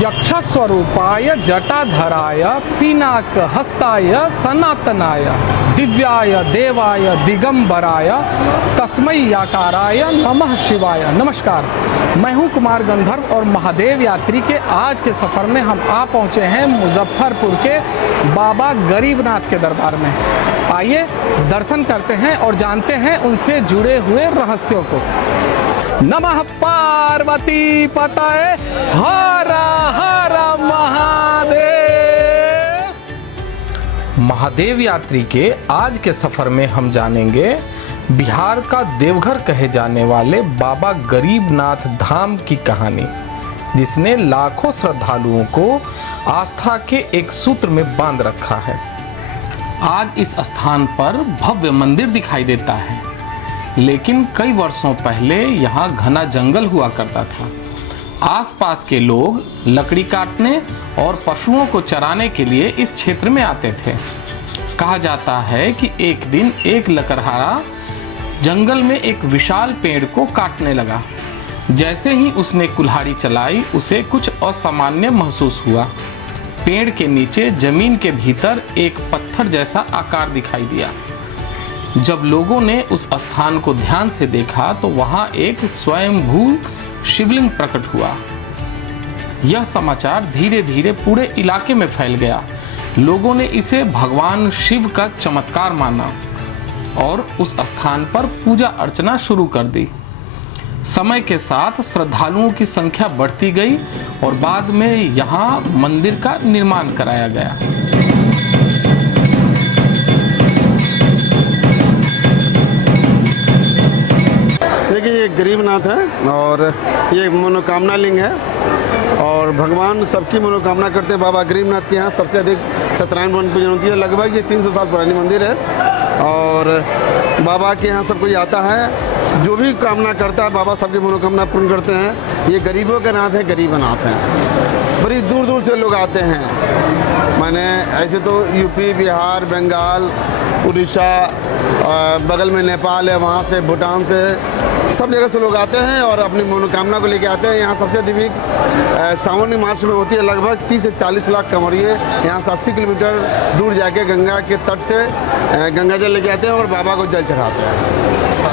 यक्षस्वरूपाय जटाधराय पिनाकहस्ताय सनातनाय दिव्याय देवाय दिगंबराय तस्मै याकाराय नमः शिवाय। नमस्कार, मैं हूं कुमार गंधर्व और महादेव यात्री के आज के सफ़र में हम आ पहुंचे हैं मुजफ्फरपुर के बाबा गरीबनाथ के दरबार में। आइए दर्शन करते हैं और जानते हैं उनसे जुड़े हुए रहस्यों को। नमः पार्वती पतये हर हर महादेव। महादेव यात्री के आज के सफर में हम जानेंगे बिहार का देवघर कहे जाने वाले बाबा गरीबनाथ धाम की कहानी, जिसने लाखों श्रद्धालुओं को आस्था के एक सूत्र में बांध रखा है। आज इस स्थान पर भव्य मंदिर दिखाई देता है, लेकिन कई वर्षों पहले यहाँ घना जंगल हुआ करता था। आसपास के लोग लकड़ी काटने और पशुओं को चराने के लिए इस क्षेत्र में आते थे। कहा जाता है कि एक दिन एक लकड़हारा जंगल में एक विशाल पेड़ को काटने लगा। जैसे ही उसने कुल्हाड़ी चलाई, उसे कुछ असामान्य महसूस हुआ। पेड़ के नीचे जमीन के भीतर एक पत्थर जैसा आकार दिखाई दिया। जब लोगों ने उस स्थान को ध्यान से देखा तो वहां एक स्वयंभू शिवलिंग प्रकट हुआ। यह समाचार धीरे धीरे पूरे इलाके में फैल गया। लोगों ने इसे भगवान शिव का चमत्कार माना और उस स्थान पर पूजा अर्चना शुरू कर दी। समय के साथ श्रद्धालुओं की संख्या बढ़ती गई और बाद में यहाँ मंदिर का निर्माण कराया गया। देखिए, ये गरीबनाथ है और ये मनोकामना लिंग है और भगवान सबकी मनोकामना करते हैं। बाबा गरीबनाथ के यहाँ सबसे अधिक सत्यनारायण पूजन होती है। लगभग ये 300 साल पुरानी मंदिर है और बाबा के यहाँ सब कोई आता है, जो भी कामना करता है बाबा सबकी मनोकामना पूर्ण करते हैं। ये गरीबों का नाथ है, गरीबनाथ है। बड़ी दूर दूर से लोग आते हैं। माने ऐसे तो यूपी, बिहार, बंगाल, उड़ीसा, बगल में नेपाल है, वहाँ से भूटान से सब जगह से लोग आते हैं और अपनी मनोकामना को लेके आते हैं। यहाँ सबसे अधिक सावन मार्च में होती है। लगभग 30 से 40 लाख कंवरिये यहाँ से 80 किलोमीटर दूर जाके गंगा के तट से गंगा जल लेके आते हैं और बाबा को जल चढ़ाते हैं।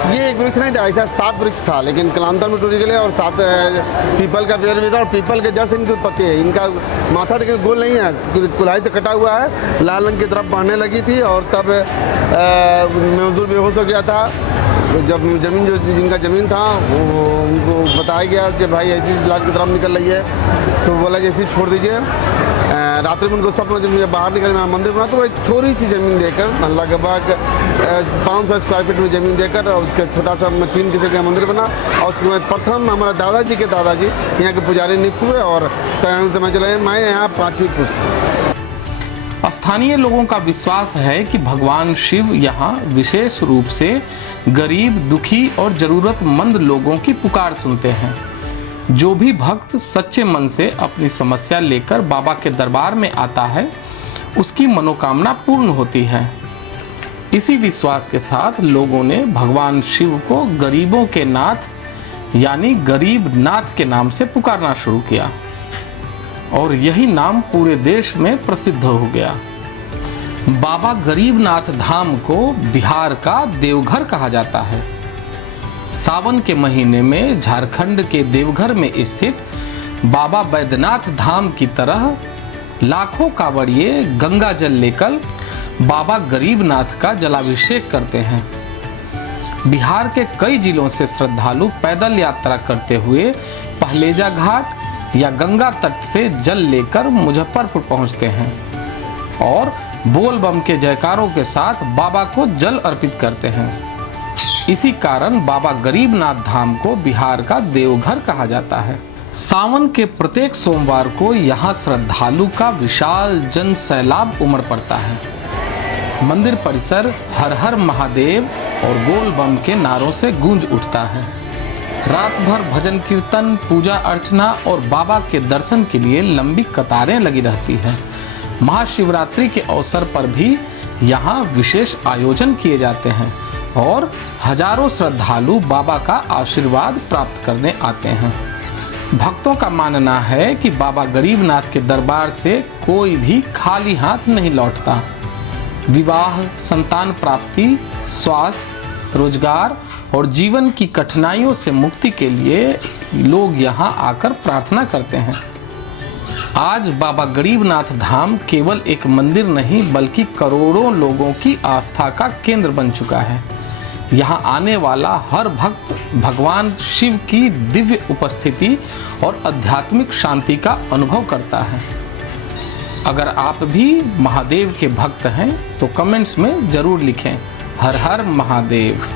ये एक वृक्ष नहीं था, ऐसा 7 वृक्ष था, लेकिन कालांतर में टूट गए और 7 पीपल का पेड़ भी था और पीपल के जड़ से इनकी उत्पत्ति है। इनका माथा देखिए गोल नहीं है, कुल्हाड़ी से कटा हुआ है। लाल रंग की तरफ बढ़ने लगी थी और तब मजदूर बेहोश हो गया था। तो जब जमीन जो जिनका ज़मीन था वो उनको बताया गया कि भाई ऐसी लाल की तरफ निकल रही है, तो बोला जैसे छोड़ दीजिए। रात्रि में उनको सपना जब मुझे बाहर निकल मेरा मंदिर बना, तो वो थोड़ी सी ज़मीन देकर लगभग 500 स्क्वायर फीट में ज़मीन देकर और उसके छोटा सा 3 किसी का मंदिर बना। और उसके बाद प्रथम हमारा दादाजी के दादाजी यहाँ के पुजारी नियुक्त हुए और तय समय चले। मैं यहाँ 5वीं पुस्त। स्थानीय लोगों का विश्वास है कि भगवान शिव यहाँ विशेष रूप से गरीब, दुखी और जरूरतमंद लोगों की पुकार सुनते हैं। जो भी भक्त सच्चे मन से अपनी समस्या लेकर बाबा के दरबार में आता है, उसकी मनोकामना पूर्ण होती है। इसी विश्वास के साथ लोगों ने भगवान शिव को गरीबों के नाथ यानी गरीबनाथ के नाम से पुकारना शुरू किया और यही नाम पूरे देश में प्रसिद्ध हो गया। बाबा गरीबनाथ धाम को बिहार का देवघर कहा जाता है। सावन के महीने में झारखंड के देवघर में स्थित बाबा बैद्यनाथ धाम की तरह लाखों कांवड़िए गंगा जल लेकर बाबा गरीबनाथ का जलाभिषेक करते हैं। बिहार के कई जिलों से श्रद्धालु पैदल यात्रा करते हुए पहलेजा घाट या गंगा तट से जल लेकर मुजफ्फरपुर पहुंचते हैं और बोल बम के जयकारों के साथ बाबा को जल अर्पित करते हैं। इसी कारण बाबा गरीबनाथ धाम को बिहार का देवघर कहा जाता है। सावन के प्रत्येक सोमवार को यहाँ श्रद्धालु का विशाल जन सैलाब उमड़ पड़ता है। मंदिर परिसर हर हर महादेव और बोल बम के नारों से गूंज उठता है। रात भर भजन कीर्तन, पूजा अर्चना और बाबा के दर्शन के लिए लंबी कतारें लगी रहती हैं। महाशिवरात्रि के अवसर पर भी यहाँ विशेष आयोजन किए जाते हैं और हजारों श्रद्धालु बाबा का आशीर्वाद प्राप्त करने आते हैं। भक्तों का मानना है कि बाबा गरीबनाथ के दरबार से कोई भी खाली हाथ नहीं लौटता। विवाह, संतान प्राप्ति, स्वास्थ्य, रोजगार और जीवन की कठिनाइयों से मुक्ति के लिए लोग यहाँ आकर प्रार्थना करते हैं। आज बाबा गरीबनाथ धाम केवल एक मंदिर नहीं बल्कि करोड़ों लोगों की आस्था का केंद्र बन चुका है। यहाँ आने वाला हर भक्त भगवान शिव की दिव्य उपस्थिति और आध्यात्मिक शांति का अनुभव करता है। अगर आप भी महादेव के भक्त हैं तो कमेंट्स में जरूर लिखें, हर हर महादेव।